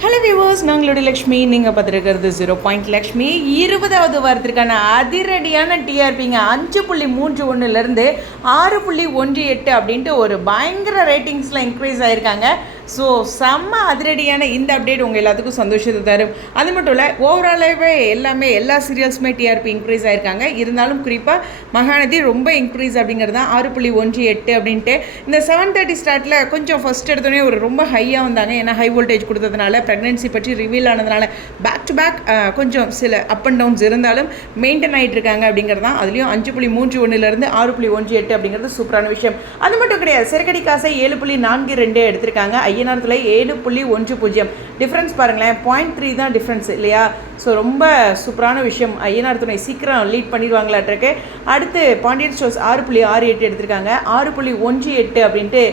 Hello viewers, நாங்களோட Lakshmi. நீங்கள் பார்த்துருக்கிறது 0 லக்ஷ்மி. 20வது வாரத்திற்கான அதிரடியான டிஆர்பிங்க 5.31 6.18 அப்படின்ட்டு ஒரு பயங்கர ரேட்டிங்ஸில் இன்க்ரீஸ் ஆகிருக்காங்க. ஸோ செம்ம அதிரடியான இந்த அப்டேட் உங்கள் எல்லாத்துக்கும் சந்தோஷத்தை தரும். அது மட்டும் இல்லை, ஓவராலாகவே எல்லா சீரியல்ஸுமே டிஆர்பி இன்க்ரீஸ் ஆகிருக்காங்க. இருந்தாலும் குறிப்பாக மகாநதி ரொம்ப இன்க்ரீஸ் அப்படிங்கிறது தான் 6.18 அப்படின்ட்டு. இந்த 7:30 ஸ்டார்ட்டில் கொஞ்சம் ஃபஸ்ட் எடுத்தோடனே ஒரு ரொம்ப ஹையாக வந்தாங்க. ஏன்னா ஹை வோல்டேஜ் கொடுத்ததுனால, ப்ரெக்னென்சி பற்றி ரிவீல் ஆனதுனால பேக் டு பேக் கொஞ்சம் சில அப் அண்ட் டவுன்ஸ் இருந்தாலும் மெயின்டைன் ஆகிட்டு இருக்காங்க அப்படிங்கிறது தான். அதுலேயும் 5.31 6.18 அப்படிங்கிறது சூப்பரான விஷயம். அது மட்டும் கிடையாது, சிறகடி காசை 7.42 எடுத்திருக்காங்க. ஐயனாரத்தில் 7.10 டிஃப்ரென்ஸ் பாருங்களேன். 0.3 தான் டிஃப்ரென்ஸ் இல்லையா? ஸோ ரொம்ப சூப்பரான விஷயம். ஐயனார் துணை சீக்கிரம் லீட் பண்ணிடுவாங்களாட்டிருக்கு. அடுத்து பாண்டியன் ஸ்டோர்ஸ் 6.68 எடுத்திருக்காங்க. 6.18 அப்படின்ட்டு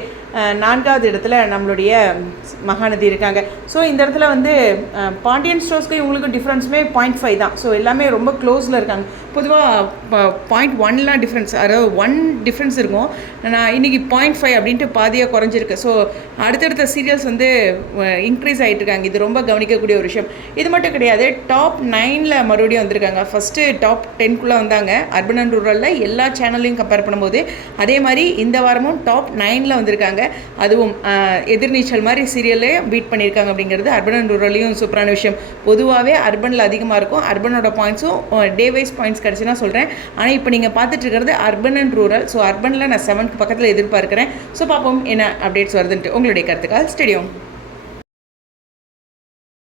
4வது இடத்துல நம்மளுடைய மகாநதி இருக்காங்க. ஸோ இந்த இடத்துல வந்து பாண்டியன் ஸ்டோர்ஸ்க்கு இவங்களுக்கும் டிஃப்ரென்ஸுமே 0.5 தான். ஸோ எல்லாமே ரொம்ப க்ளோஸில் இருக்காங்க. பொதுவாக 0.1 டிஃப்ரென்ஸ், அதாவது 1 டிஃப்ரென்ஸ் இருக்கும். நான் இன்றைக்கி 0.5 அப்படின்ட்டு பாதியாக குறைஞ்சிருக்கு. ஸோ அடுத்தடுத்த சீரியல்ஸ் வந்து இன்க்ரீஸ் ஆகிட்டு இருக்காங்க. இது ரொம்ப கவனிக்கக்கூடிய ஒரு விஷயம். இது மட்டும் கிடையாது, டாப் 9 மறுபடியும் வந்திருக்காங்க. ஃபஸ்ட்டு டாப் 10 வந்தாங்க அர்பன் அண்ட் ரூரலில் எல்லா சேனல்லையும் கம்பேர் பண்ணும்போது. அதே மாதிரி இந்த வாரமும் டாப் 9 வந்திருக்காங்க. அதுவும் எதிர்நீச்சல் மாதிரி சீரியலே பீட் பண்ணியிருக்காங்க அப்படிங்கிறது அர்பன் அண்ட் ரூரலையும் சூப்பரான விஷயம். பொதுவாகவே அர்பனில் அதிகமாக இருக்கும். அர்பனோட பாயிண்ட்ஸும் டே வைஸ் பாயிண்ட்ஸ் கிடச்சுன்னா சொல்கிறேன். ஆனால் இப்போ நீங்கள் பார்த்துட்டு இருக்கிறது அர்பன் அண்ட் ரூரல். ஸோ அர்பனில் நான் 7க்கு பக்கத்தில் எதிர்பார்க்குறேன். ஸோ பார்ப்போம் என்ன அப்டேட்ஸ் வருதுன்ட்டு. உங்களுடைய கருத்துக்கள் ஸ்டேடியம்.